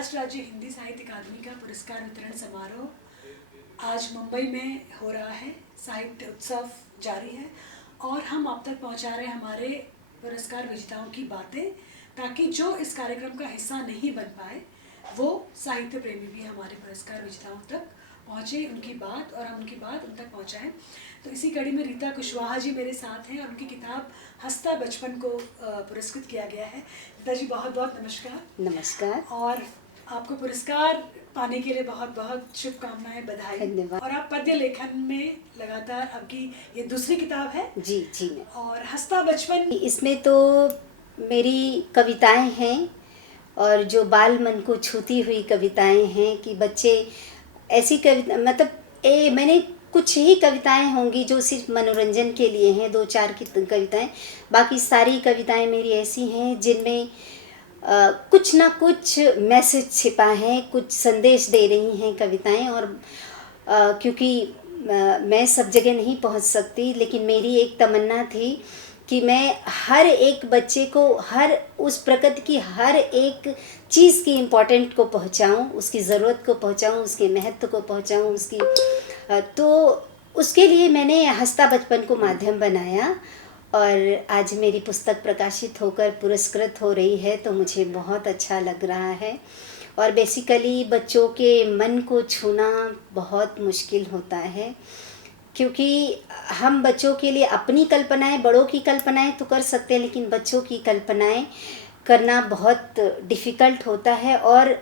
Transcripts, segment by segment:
महाराष्ट्र राज्य हिंदी साहित्य अकादमी का पुरस्कार वितरण समारोह आज मुंबई में हो रहा है। साहित्य उत्सव जारी है और हम आप तक पहुंचा रहे हैं हमारे पुरस्कार विजेताओं की बातें, ताकि जो इस कार्यक्रम का हिस्सा नहीं बन पाए वो साहित्य प्रेमी भी हमारे पुरस्कार विजेताओं तक पहुँचे, उनकी बात और हम उनकी बात उन तक पहुँचाएँ। तो इसी कड़ी में रीता कुशवाहा जी मेरे साथ हैं और उनकी किताब हंसता बचपन को पुरस्कृत किया गया है। रीता जी बहुत बहुत नमस्कार। नमस्कार और आपको पुरस्कार पाने के लिए बहुत बहुत शुभकामनाएं, बधाई। धन्यवाद। और आप पद्य लेखन में लगातार, आपकी ये दूसरी किताब है। जी जी। और हंसता बचपन, इसमें तो मेरी कविताएं हैं और जो बाल मन को छूती हुई कविताएं हैं कि बच्चे ऐसी कविता मतलब मैंने कुछ ही कविताएं होंगी जो सिर्फ मनोरंजन के लिए हैं, 2-4 की कविताएं। बाकी सारी कविताएं मेरी ऐसी हैं जिनमें कुछ ना कुछ मैसेज छिपा है, कुछ संदेश दे रही हैं कविताएं। और क्योंकि मैं सब जगह नहीं पहुंच सकती, लेकिन मेरी एक तमन्ना थी कि मैं हर एक बच्चे को, हर उस प्रकृति की हर एक चीज़ की इम्पोर्टेंट को पहुंचाऊं, उसकी ज़रूरत को पहुंचाऊं, उसके महत्व को पहुंचाऊं, उसकी तो उसके लिए मैंने हंसता बचपन को माध्यम बनाया। और आज मेरी पुस्तक प्रकाशित होकर पुरस्कृत हो रही है तो मुझे बहुत अच्छा लग रहा है। और बेसिकली बच्चों के मन को छूना बहुत मुश्किल होता है, क्योंकि हम बच्चों के लिए अपनी कल्पनाएं, बड़ों की कल्पनाएं तो कर सकते हैं, लेकिन बच्चों की कल्पनाएं करना बहुत डिफ़िकल्ट होता है। और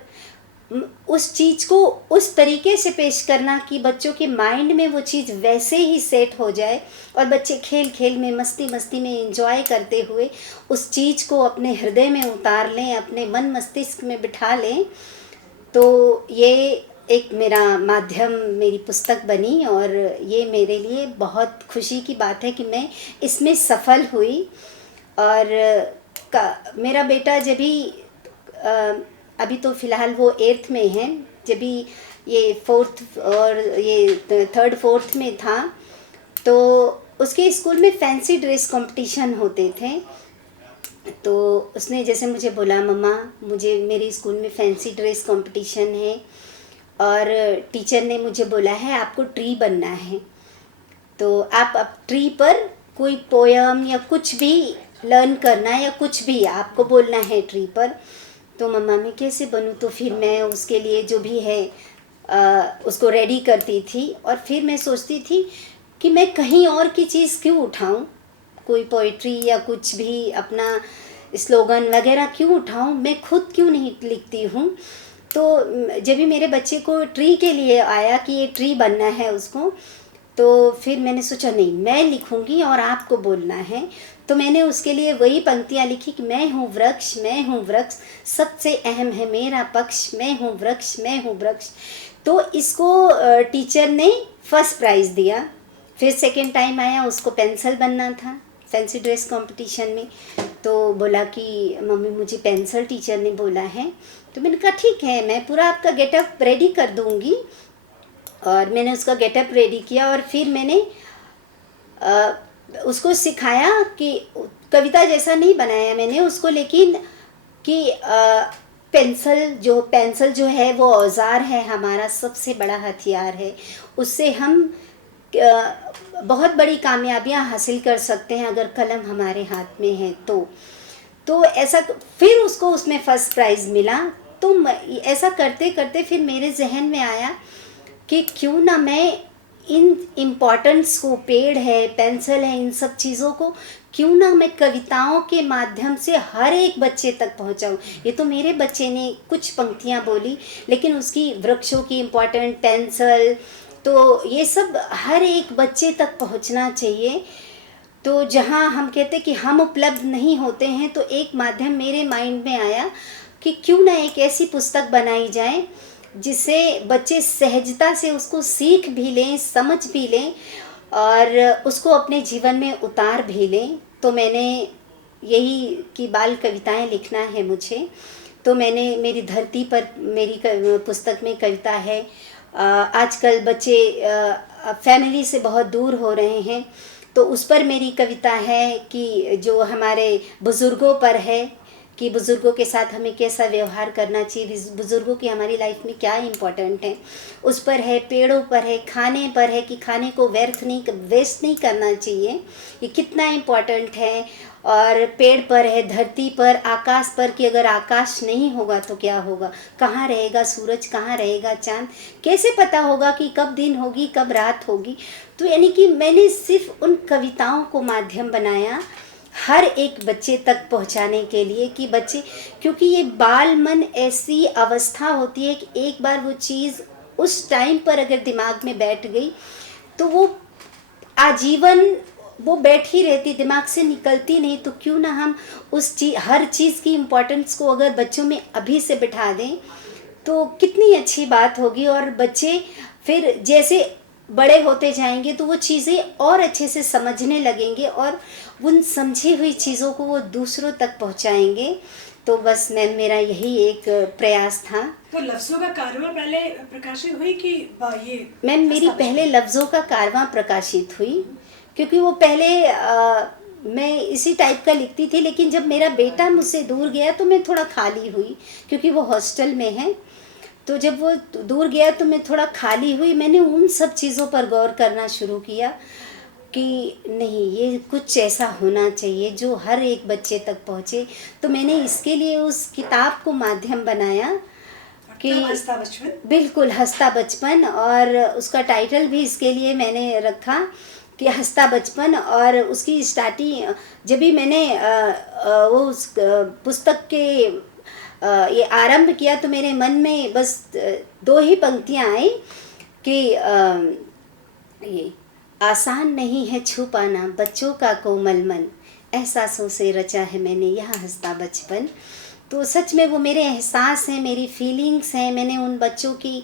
उस चीज़ को उस तरीके से पेश करना कि बच्चों के माइंड में वो चीज़ वैसे ही सेट हो जाए और बच्चे खेल खेल में, मस्ती मस्ती में, एंजॉय करते हुए उस चीज़ को अपने हृदय में उतार लें, अपने मन मस्तिष्क में बिठा लें। तो ये एक मेरा माध्यम, मेरी पुस्तक बनी और ये मेरे लिए बहुत खुशी की बात है कि मैं इसमें सफल हुई। और मेरा बेटा जब भी अभी तो फ़िलहाल वो 8th में है, जब भी ये 4th और ये 3rd 4th में था तो उसके स्कूल में फैंसी ड्रेस कंपटीशन होते थे। तो उसने जैसे मुझे बोला, मम्मा मुझे मेरे स्कूल में फैंसी ड्रेस कंपटीशन है और टीचर ने मुझे बोला है आपको ट्री बनना है, तो आप अब ट्री पर कोई पोयम या कुछ भी लर्न करना है या कुछ भी आपको बोलना है ट्री पर। तो मम्मा मैं कैसे बनूँ? तो फिर मैं उसके लिए जो भी है उसको रेडी करती थी और फिर मैं सोचती थी कि मैं कहीं और की चीज़ क्यों उठाऊँ, कोई पोइट्री या कुछ भी अपना स्लोगन वगैरह क्यों उठाऊँ, मैं खुद क्यों नहीं लिखती हूँ। तो जब भी मेरे बच्चे को ट्री के लिए आया कि ये ट्री बनना है उसको, तो फिर मैंने सोचा नहीं, मैं लिखूंगी और आपको बोलना है। तो मैंने उसके लिए वही पंक्तियाँ लिखी कि मैं हूँ वृक्ष, मैं हूँ वृक्ष, सबसे अहम है मेरा पक्ष, मैं हूँ वृक्ष, मैं हूँ वृक्ष। तो इसको टीचर ने फर्स्ट प्राइज़ दिया। फिर सेकेंड टाइम आया, उसको पेंसिल बनना था फैंसी ड्रेस कंपटीशन में। तो बोला कि मम्मी मुझे पेंसिल टीचर ने बोला है। तो मैंने कहा ठीक है, मैं पूरा आपका गेटअप रेडी कर दूँगी। और मैंने उसका गेटअप रेडी किया और फिर मैंने उसको सिखाया कि कविता जैसा नहीं बनाया मैंने उसको, लेकिन कि पेंसिल जो है वो औजार है, हमारा सबसे बड़ा हथियार है। उससे हम बहुत बड़ी कामयाबियां हासिल कर सकते हैं अगर कलम हमारे हाथ में है तो ऐसा। फिर उसको उसमें फर्स्ट प्राइज़ मिला। तो ऐसा करते करते फिर मेरे जहन में आया कि क्यों ना मैं इन इम्पॉर्टेंट्स को, पेड़ है, पेंसिल है, इन सब चीज़ों को क्यों ना मैं कविताओं के माध्यम से हर एक बच्चे तक पहुंचाऊं। ये तो मेरे बच्चे ने कुछ पंक्तियां बोली, लेकिन उसकी वृक्षों की इम्पॉर्टेंट, पेंसिल, तो ये सब हर एक बच्चे तक पहुंचना चाहिए। तो जहाँ हम कहते कि हम उपलब्ध नहीं होते हैं, तो एक माध्यम मेरे माइंड में आया कि क्यों ना एक ऐसी पुस्तक बनाई जाए जिससे बच्चे सहजता से उसको सीख भी लें, समझ भी लें और उसको अपने जीवन में उतार भी लें। तो मैंने यही कि बाल कविताएं लिखना है मुझे। तो मैंने मेरी धरती पर मेरी पुस्तक में कविता है। आजकल बच्चे फैमिली से बहुत दूर हो रहे हैं, तो उस पर मेरी कविता है कि जो हमारे बुज़ुर्गों पर है कि बुज़ुर्गों के साथ हमें कैसा व्यवहार करना चाहिए, बुज़ुर्गों की हमारी लाइफ में क्या इम्पोर्टेंट है, उस पर है, पेड़ों पर है, खाने पर है कि खाने को वेस्ट नहीं करना चाहिए, ये कितना इम्पोर्टेंट है। और पेड़ पर है, धरती पर, आकाश पर कि अगर आकाश नहीं होगा तो क्या होगा, कहाँ रहेगा सूरज, कहाँ रहेगा चाँद, कैसे पता होगा कि कब दिन होगी कब रात होगी। तो यानी कि मैंने सिर्फ उन कविताओं को माध्यम बनाया हर एक बच्चे तक पहुंचाने के लिए कि बच्चे, क्योंकि ये बाल मन ऐसी अवस्था होती है कि एक बार वो चीज़ उस टाइम पर अगर दिमाग में बैठ गई तो वो आजीवन वो बैठी रहती, दिमाग से निकलती नहीं। तो क्यों ना हम हर चीज़ की इम्पोर्टेंस को अगर बच्चों में अभी से बिठा दें तो कितनी अच्छी बात होगी। और बच्चे फिर जैसे बड़े होते जाएंगे तो वो चीज़ें और अच्छे से समझने लगेंगे और उन समझी हुई चीज़ों को वो दूसरों तक पहुंचाएंगे। तो बस मैम मेरा यही एक प्रयास था। तो लफ्ज़ों का कारवां पहले प्रकाशित हुई कि ये मैम मेरी पहले लफ्ज़ों का कारवां प्रकाशित हुई, क्योंकि वो पहले मैं इसी टाइप का लिखती थी, लेकिन जब मेरा बेटा मुझसे दूर गया तो मैं थोड़ा खाली हुई, क्योंकि वो हॉस्टल में है। तो जब वो दूर गया तो मैं थोड़ा खाली हुई, मैंने उन सब चीज़ों पर गौर करना शुरू किया कि नहीं, ये कुछ ऐसा होना चाहिए जो हर एक बच्चे तक पहुँचे। तो मैंने इसके लिए उस किताब को माध्यम बनाया कि हंसता बचपन, बिल्कुल हंसता बचपन, और उसका टाइटल भी इसके लिए मैंने रखा कि हंसता बचपन। और उसकी स्टार्टिंग जब भी मैंने वो उस पुस्तक के ये आरंभ किया तो मेरे मन में बस 2 ही पंक्तियाँ आई कि ये आसान नहीं है छू पाना बच्चों का कोमल मन, एहसासों से रचा है मैंने यह हंसता बचपन। तो सच में वो मेरे एहसास हैं, मेरी फीलिंग्स हैं। मैंने उन बच्चों की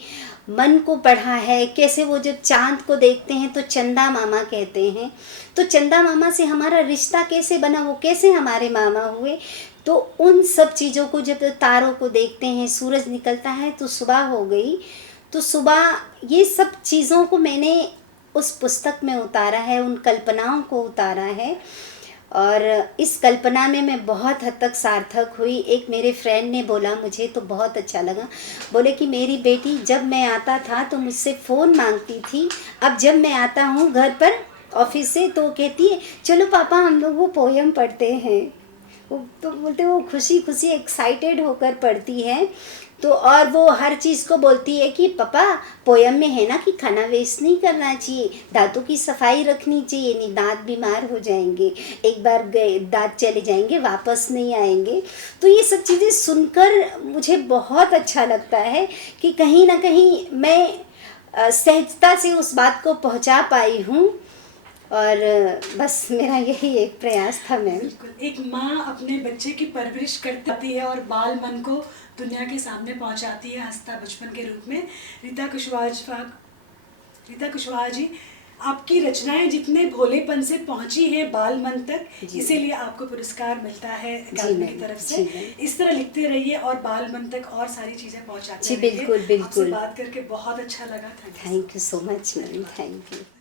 मन को पढ़ा है, कैसे वो जब चाँद को देखते हैं तो चंदा मामा कहते हैं, तो चंदा मामा से हमारा रिश्ता कैसे बना, वो कैसे हमारे मामा हुए। तो उन सब चीज़ों को, जब तारों को देखते हैं, सूरज निकलता है तो सुबह हो गई, तो सुबह, ये सब चीज़ों को मैंने उस पुस्तक में उतारा है, उन कल्पनाओं को उतारा है। और इस कल्पना में मैं बहुत हद तक सार्थक हुई। एक मेरे फ्रेंड ने बोला, मुझे तो बहुत अच्छा लगा, बोले कि मेरी बेटी जब मैं आता था तो मुझसे फ़ोन मांगती थी, अब जब मैं आता हूँ घर पर ऑफिस से तो कहती है चलो पापा हम लोग वो पोयम पढ़ते हैं। वो तो बोलते वो खुशी खुशी एक्साइटेड होकर पढ़ती है। तो और वो हर चीज़ को बोलती है कि पापा पोयम में है ना कि खाना वेस्ट नहीं करना चाहिए, दांतों की सफाई रखनी चाहिए, नहीं दांत बीमार हो जाएंगे, एक बार गए दांत चले जाएंगे वापस नहीं आएंगे। तो ये सब चीज़ें सुनकर मुझे बहुत अच्छा लगता है कि कहीं ना कहीं मैं सहजता से उस बात को पहुंचा पाई हूँ। और बस मेरा यही एक प्रयास था मैम। बिल्कुल, एक माँ अपने बच्चे की परवरिश करती है और बाल मन को दुनिया के सामने पहुंचाती है हंसता बचपन के रूप में। रीता कुशवाहा जी, आपकी रचनाएं जितने भोलेपन से पहुंची हैं बाल मन तक, इसीलिए आपको पुरस्कार मिलता है अकादमी की तरफ से। इस तरह लिखते रहिए और बाल मन तक और सारी चीज़ें पहुंचाते रहिए। बिल्कुल बिल्कुल। आपसे बात करके बहुत अच्छा लगा। Thank you so much ma'am, thank you.